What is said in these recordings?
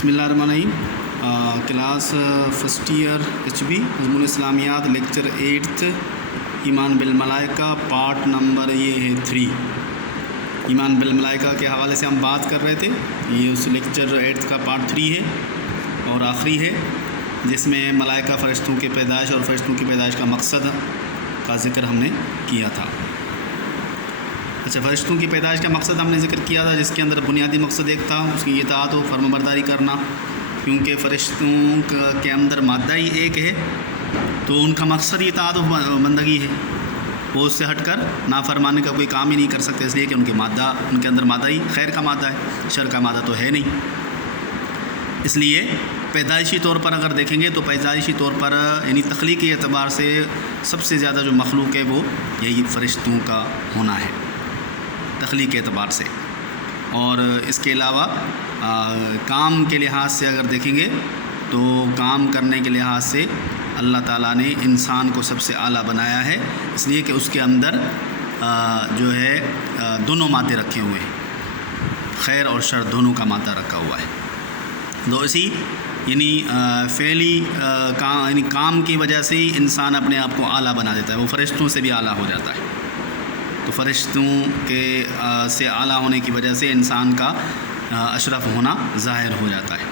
बिस्मिल्लाहिर्रहमानिर्रहीम। Class first year HB मज़मून इस्लामियात लेक्चर 8th ईमान बिल मलाइका पार्ट नंबर ये है 3। ईमान बिल मलाइका के हवाले से हम बात कर रहे थे। ये उस लेक्चर 8th का पार्ट 3 है और आखिरी है, जिसमें मलाइका फ़रिश्तों की पैदाइश और फ़रिश्तों की पैदाइश का मकसद का ज़िक्र हमने किया था। अच्छा, फ़रिश्तों की पैदाइश का मकसद हमने ज़िक्र किया था, जिसके अंदर बुनियादी मकसद एक था, उसकी इताअत व फर्माबरदारी करना। क्योंकि फ़रिश्तों के अंदर मादा ही एक है, तो उनका मकसद इताअत व बंदगी है। वो उससे हटकर नाफरमानी का कोई काम ही नहीं कर सकते, इसलिए कि उनके अंदर मादा ही खैर का मादा है, शर का मादा तो है नहीं। इसलिए पैदाइशी तौर पर अगर देखेंगे तो पैदाइशी तौर पर यानी तख्लीक़ी एतबार से सबसे ज़्यादा जो मखलूक है वो यही फ़रिश्तों का होना है, तख्लीक़ के एतबार से। और इसके अलावा काम के लिहाज से अगर देखेंगे तो काम करने के लिहाज से अल्लाह ताला ने इंसान को सबसे आला बनाया है, इसलिए कि उसके अंदर जो है दोनों मादे रखे हुए हैं, खैर और शर दोनों का मादा रखा हुआ है। तो इसी यानी फ़ेली काम की वजह से ही इंसान अपने आप को आला बना देता है, वो फ़रिश्तों से भी आला हो जाता है। तो फ़रिश्तों के से आला होने की वजह से इंसान का अशरफ होना ज़ाहिर हो जाता है।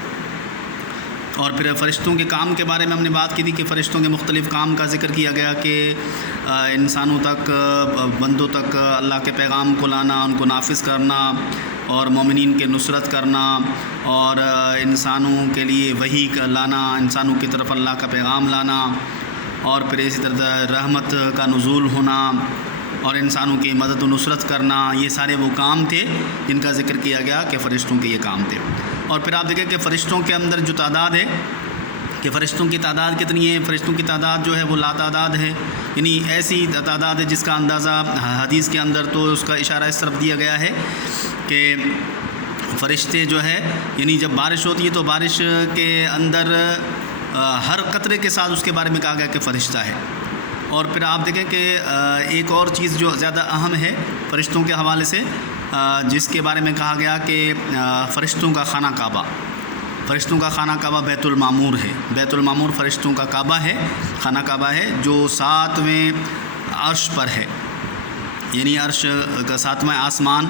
और फिर फ़रिश्तों के काम के बारे में हमने बात की थी कि फ़रिश्तों के मुख्तलिफ़ काम का ज़िक्र किया गया कि इंसानों तक, बंदों तक अल्लाह के पैगाम को लाना, उनको नाफिज करना और मोमिनीन के नुसरत करना और इंसानों के लिए वही लाना, इंसानों की तरफ अल्लाह का पैगाम लाना, और फिर इसी तरह रहमत का नुज़ूल होना और इंसानों की मदद व नुसरत करना। ये सारे वो काम थे जिनका ज़िक्र किया गया कि फ़रिश्तों के ये काम थे। और फिर आप देखें कि फ़रिश्तों के अंदर जो तादाद है कि फ़रिश्तों की तादाद कितनी है, फ़रिश्तों की तादाद जो है वो लातादाद है, यानी ऐसी तादाद है जिसका अंदाज़ा हदीस के अंदर तो उसका इशारा इस तरफ दिया गया है कि फ़रिश्ते जो है यानी जब बारिश होती है तो बारिश के अंदर हर कतरे के साथ उसके बारे में कहा गया कि फ़रिश्ता है। और फिर आप देखें कि एक और चीज़ जो ज़्यादा अहम है फ़रिश्तों के हवाले से, जिसके बारे में कहा गया कि फ़रिश्तों का खाना काबा, फ़रिश्तों का खाना काबा बैतुल मामूर है। बैतुल मामूर फ़रिश्तों का काबा है, खाना काबा है, जो 7वें अर्श पर है, यानी अर्श का 7वां आसमान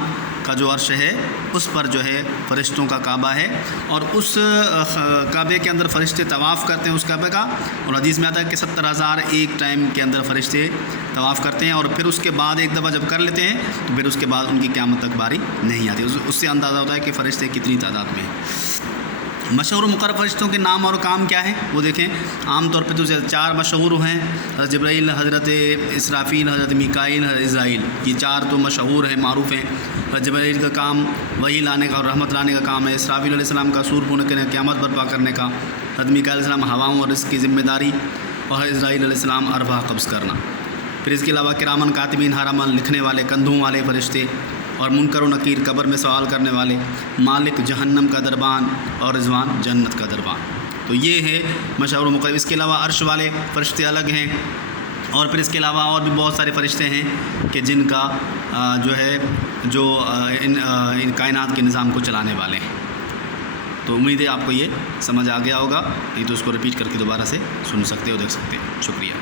का जो अर्श है उस पर जो है फ़रिश्तों का काबा है। और उस काबे के अंदर फ़रिश्ते तवाफ़ करते हैं उस काबे का, और हदीस में आता है कि 70,000 एक टाइम के अंदर फ़रिश्ते तवाफ़ करते हैं। और फिर उसके बाद एक दफ़ा जब कर लेते हैं तो फिर उसके बाद उनकी क़यामत तक बारी नहीं आती। उससे अंदाज़ा होता है कि फ़रिश्ते कितनी तादाद में हैं। मशहूर मुक़र्रर फ़रिश्तों के नाम और काम क्या है वो देखें। आम तौर पे तो 4 मशहूर हैं, हज़रत जिब्राईल, हज़रत इसराफ़ील, हज़रत मीकाईल, हज़रत इज़राईल। ये 4 तो मशहूर है, मारूफ़ हैं। हज़रत जिब्राईल का काम वही लाने का और रहमत लाने का काम है। इसराफ़ील अलैहिस्सलाम का सूर होने के क़यामत बर्पा करने का। हज़रत मीकाईल अलैहिस्सलाम हवाओं और रिज़्क़ की ज़िम्मेदारी, और इज़राईल अलैहिस्सलाम अरवाह कब्ज़ करना। फिर इसके अलावा किरामन कातिबीन, हर अमल लिखने वाले, कंधों वाले फ़रिश्ते, और मुनकर व नकीर कब्र में सवाल करने वाले, मालिक जहन्नम का दरबान और रिज़वान जन्नत का दरबान। तो ये है मशहूर मुक़र्रर। इसके अलावा अर्श वाले फ़रिश्ते अलग हैं, और फिर इसके अलावा और भी बहुत सारे फ़रिश्ते हैं कि जिनका जो है इन कायनात के निज़ाम को चलाने वाले हैं। तो उम्मीद है आपको ये समझ आ गया होगा, नहीं तो उसको रिपीट करके दोबारा से सुन सकते हो, देख सकते हैं। शुक्रिया।